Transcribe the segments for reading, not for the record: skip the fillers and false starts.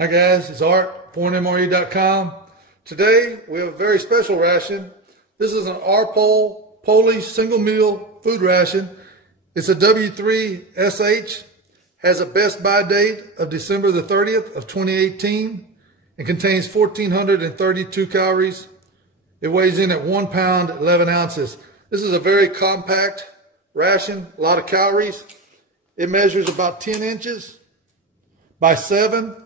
Hi guys, it's Art, ForeignMRE.com. Today we have a very special ration. This is an Arpol Polish single meal food ration. It's a W3SH, has a best by date of December the 30th of 2018 and contains 1,432 calories. It weighs in at 1 pound, 11 ounces. This is a very compact ration, a lot of calories. It measures about 10 inches by 7.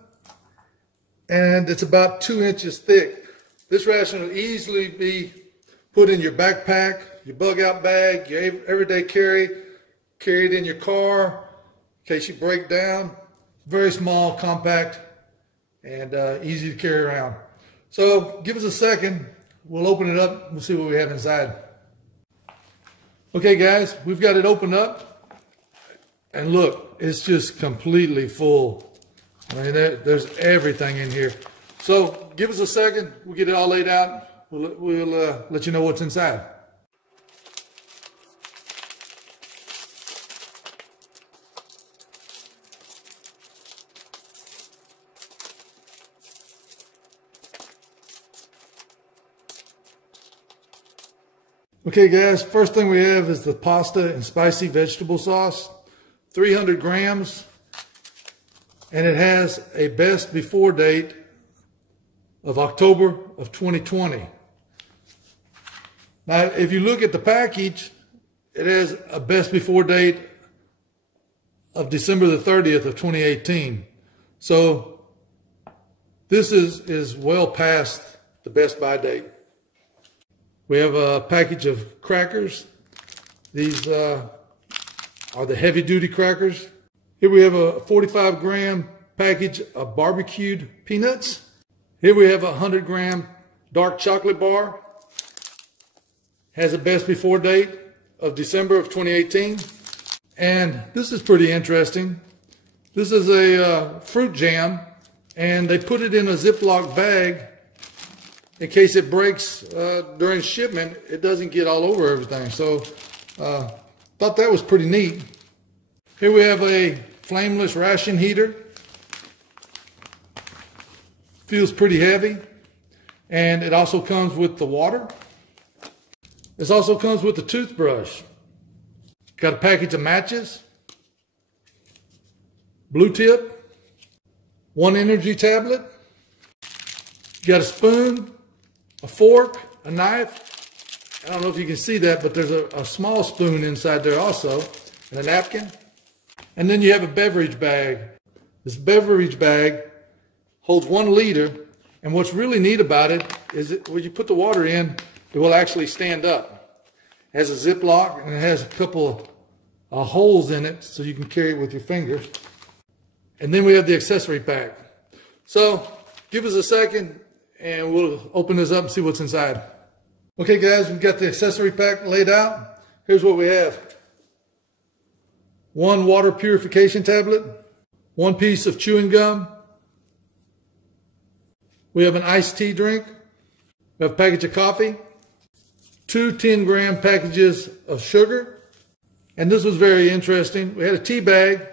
And it's about 2 inches thick. This ration will easily be put in your backpack, your bug out bag, your everyday carry it in your car in case you break down. Very small, compact, and easy to carry around. So give us a second, we'll open it up, we'll see what we have inside. Okay guys, we've got it opened up, and look, it's just completely full. I mean, there's everything in here. So give us a second. We'll get it all laid out. We'll let you know what's inside. Okay guys, first thing we have is the pasta and spicy vegetable sauce. 300 grams. And it has a best before date of October of 2020. Now, if you look at the package, it has a best before date of December the 30th of 2018. So this is well past the best by date. We have a package of crackers. These are the heavy duty crackers. Here we have a 45 gram package of barbecued peanuts. Here we have a 100 gram dark chocolate bar. Has a best before date of December of 2018. And this is pretty interesting. This is a fruit jam, and they put it in a Ziploc bag in case it breaks during shipment. It doesn't get all over everything. So thought that was pretty neat. Here we have a flameless ration heater. Feels pretty heavy. And it also comes with the water. This also comes with the toothbrush. Got a package of matches. Blue tip. 1 energy tablet. Got a spoon, a fork, a knife. I don't know if you can see that, but there's a small spoon inside there also. And a napkin. And then you have a beverage bag. This beverage bag holds 1 liter. And what's really neat about it is that when you put the water in, it will actually stand up. It has a Ziploc, and it has a couple of holes in it so you can carry it with your fingers. And then we have the accessory pack. So give us a second and we'll open this up and see what's inside. Okay guys, we've got the accessory pack laid out. Here's what we have. 1 water purification tablet, 1 piece of chewing gum. We have an iced tea drink. We have a package of coffee, 2 10-gram packages of sugar. And this was very interesting. We had a tea bag,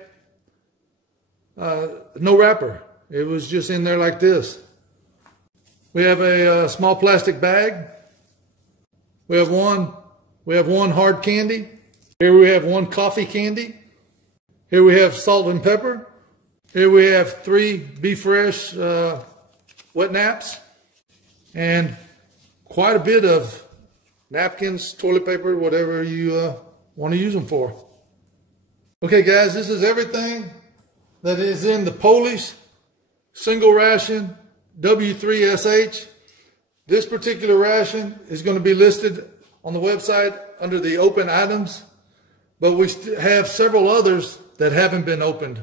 no wrapper. It was just in there like this. We have a small plastic bag. We have one hard candy. Here we have 1 coffee candy. Here we have salt and pepper. Here we have 3 Be Fresh wet naps. And quite a bit of napkins, toilet paper, whatever you want to use them for. Okay guys, this is everything that is in the Polish single ration W3SH. This particular ration is going to be listed on the website under the open items, but we have several others that haven't been opened.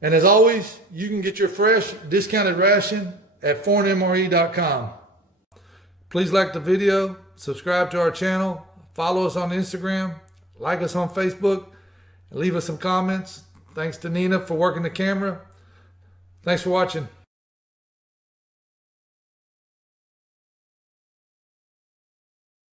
And as always, you can get your fresh discounted ration at ForeignMRE.com. Please like the video, subscribe to our channel, follow us on Instagram, like us on Facebook, and leave us some comments. Thanks to Nina for working the camera. Thanks for watching.